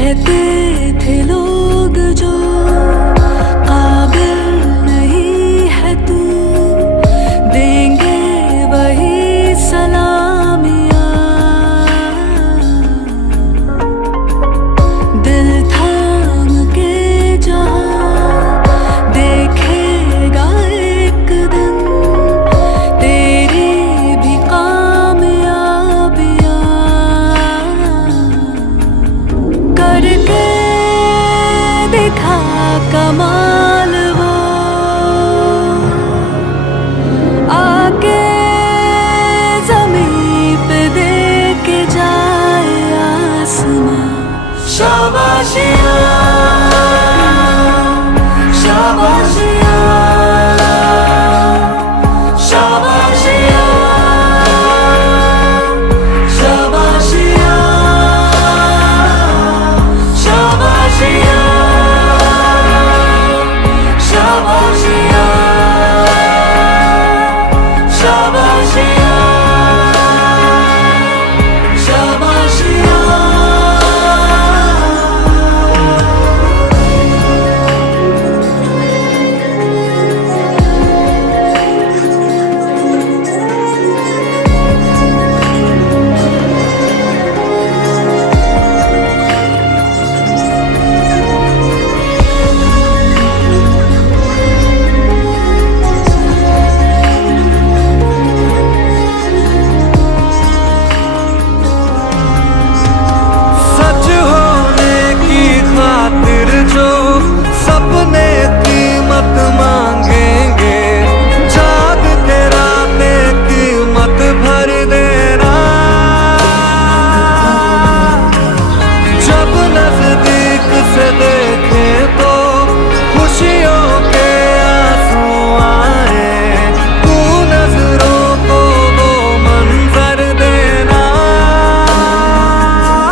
कहते थे लोग जो काबिल नहीं है तू, देंगे वही सलामियाँ। दिल थाम के जहाँ देखेगा एक दिन तेरी भी कामयाबियाँ। करके दिखा कमाल वो, आके ज़मीं पे दे के जाए आसमां। शाबाशी